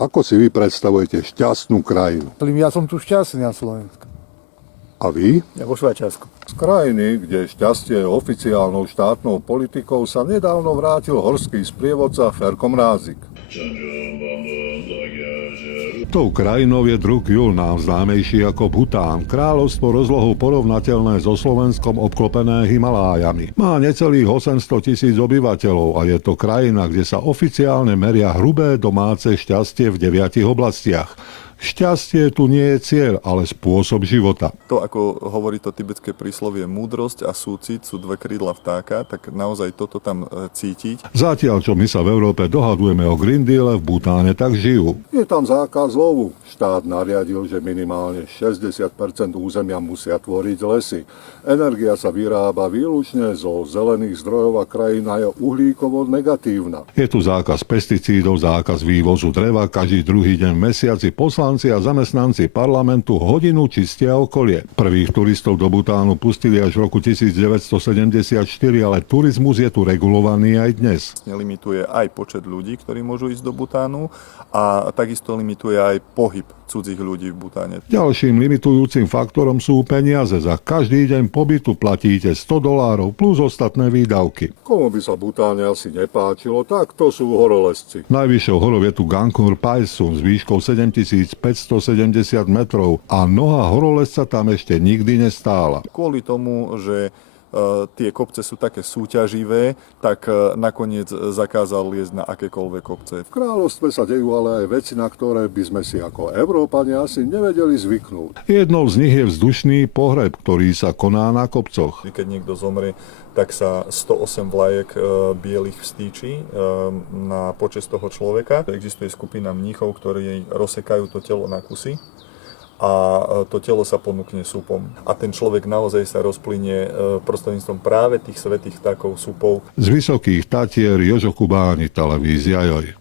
Ako si vy predstavujete šťastnú krajinu? Ja som tu šťastný na Slovensku. A vy? Ja vo Švajčiarsku. Z krajiny, kde šťastie je oficiálnou štátnou politikou, sa nedávno vrátil horský sprievodca Ferko Mrázik. Tou krajinou je druh Jul, nám známejší ako Bhután, kráľovstvo rozlohou porovnateľné so Slovenskom obklopené Himalájami. Má necelých 800 000 obyvateľov a je to krajina, kde sa oficiálne meria hrubé domáce šťastie v 9 oblastiach. Šťastie tu nie je cieľ, ale spôsob života. To, ako hovorí to tibetské príslovie, múdrosť a súcit sú dve krídla vtáka, tak naozaj toto tam cítiť. Zatiaľ, čo my sa v Európe dohadujeme o Green Deale, v Bhutáne tak žijú. Je tam zákaz lovu. Štát nariadil, že minimálne 60% územia musia tvoriť lesy. Energia sa vyrába výlučne zo zelených zdrojov a krajina je uhlíkovo negatívna. Je tu zákaz pesticídov, zákaz vývozu dreva, každý druhý deň v mesiaci poslanci a zamestnanci parlamentu hodinu čistia okolie. Prvých turistov do Bhutánu pustili až v roku 1974, ale turizmus je tu regulovaný aj dnes. Limituje aj počet ľudí, ktorí môžu ísť do Bhutánu a takisto limituje aj pohyb cudzích ľudí v Bhutáne. Ďalším limitujúcim faktorom sú peniaze. Za každý deň pobytu platíte $100 plus ostatné výdavky. Komu by sa Bhutáne asi nepáčilo, tak to sú horolezci. Najvyššou horou je tu Gangkhur Paesun s výškou 7570 metrov a noha horolezca tam ešte nikdy nestála. Kvôli tomu, že tie kopce sú také súťaživé, tak nakoniec zakázal liesť na akékoľvek kopce. V kráľovstve sa dejú ale aj veci, na ktoré by sme si ako Európania asi nevedeli zvyknúť. Jednou z nich je vzdušný pohreb, ktorý sa koná na kopcoch. Keď niekto zomrie, tak sa 108 vlajek bielých vstýči na počesť toho človeka. Existuje skupina mníchov, ktorí rozsekajú to telo na kusy a to telo sa ponúkne súpom. A ten človek naozaj sa rozplynie prostredníctvom práve tých svätých vtákov súpov. Z Vysokých Tatier Jožo Kubáni, televízia Joj.